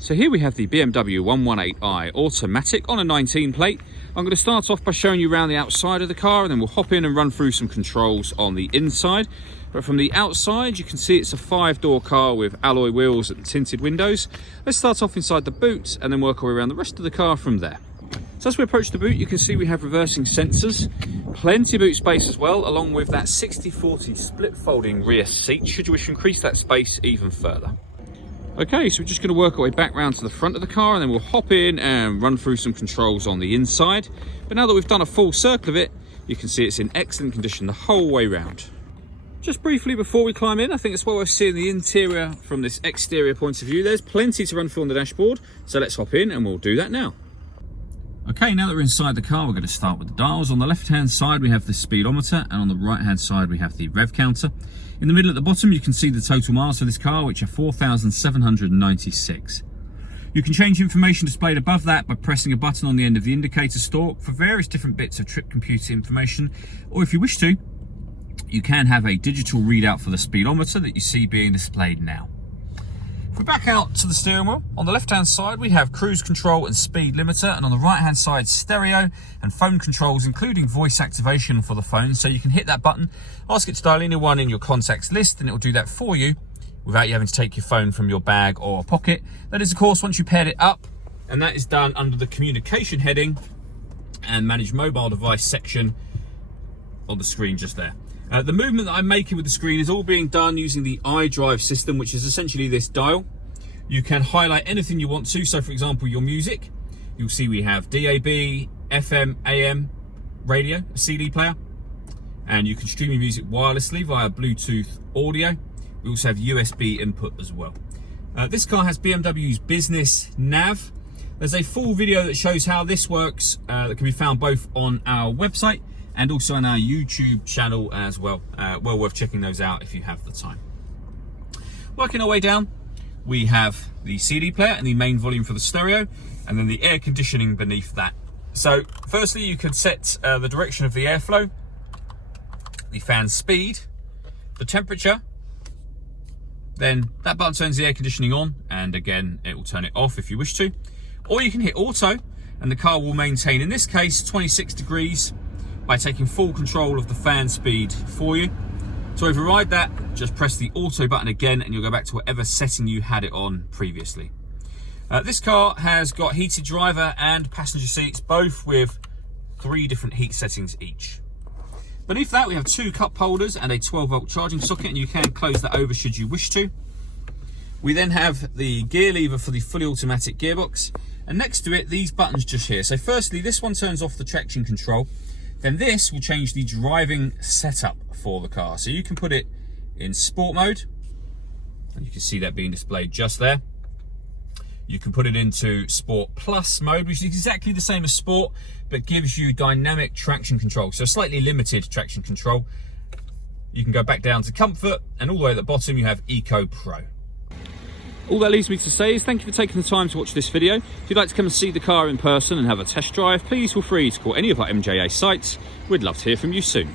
So here we have the BMW 118i automatic on a 19 plate. I'm going to start off by showing you around the outside of the car, and then we'll hop in and run through some controls on the inside. But from the outside, you can see it's a 5-door car with alloy wheels and tinted windows. Let's start off inside the boot and then work our way around the rest of the car from there. So as we approach the boot, you can see we have reversing sensors, plenty of boot space as well, along with that 60/40 split folding rear seat, should you wish to increase that space even further. Okay, so we're just going to work our way back round to the front of the car, and then we'll hop in and run through some controls on the inside. But now that we've done a full circle of it, you can see it's in excellent condition the whole way round. Just briefly before we climb in, I think it's well worth seeing the interior from this exterior point of view. There's plenty to run through on the dashboard, so let's hop in and we'll do that now. Okay, now that we're inside the car, we're going to start with the dials. On the left-hand side, we have the speedometer, and on the right-hand side, we have the rev counter. In the middle at the bottom, you can see the total miles for this car, which are 4,796. You can change information displayed above that by pressing a button on the end of the indicator stalk for various different bits of trip computer information, or if you wish to, you can have a digital readout for the speedometer that you see being displayed now. If we back out to the steering wheel, on the left-hand side we have cruise control and speed limiter, and on the right-hand side stereo and phone controls, including voice activation for the phone. So you can hit that button, ask it to dial anyone in your contacts list, and it will do that for you without you having to take your phone from your bag or pocket. That is, of course, once you paired it up, and that is done under the communication heading and manage mobile device section on the screen just there. The movement that I'm making with the screen is all being done using the iDrive system, which is essentially this dial. You can highlight anything you want to. So for example, your music, you'll see we have DAB, FM, AM, radio, a CD player, and you can stream your music wirelessly via Bluetooth audio. We also have USB input as well. This car has BMW's business nav. There's a full video that shows how this works that can be found both on our website and also on our YouTube channel as well. Well worth checking those out if you have the time. Working our way down, we have the CD player and the main volume for the stereo, and then the air conditioning beneath that. So firstly, you can set the direction of the airflow, the fan speed, the temperature, then that button turns the air conditioning on, and again it will turn it off if you wish to. Or you can hit auto and the car will maintain, in this case, 26 degrees by taking full control of the fan speed for you. To override that, just press the auto button again and you'll go back to whatever setting you had it on previously. This car has got heated driver and passenger seats, both with 3 different heat settings each. Beneath that, we have 2 cup holders and a 12-volt charging socket, and you can close that over should you wish to. We then have the gear lever for the fully automatic gearbox, and next to it, these buttons just here. So firstly, this one turns off the traction control. Then this will change the driving setup for the car. So you can put it in sport mode, and you can see that being displayed just there. You can put it into Sport Plus mode, which is exactly the same as Sport, but gives you dynamic traction control, so slightly limited traction control. You can go back down to Comfort, and all the way at the bottom you have Eco Pro. All that leaves me to say is thank you for taking the time to watch this video. If you'd like to come and see the car in person and have a test drive, please feel free to call any of our MJA sites. We'd love to hear from you soon.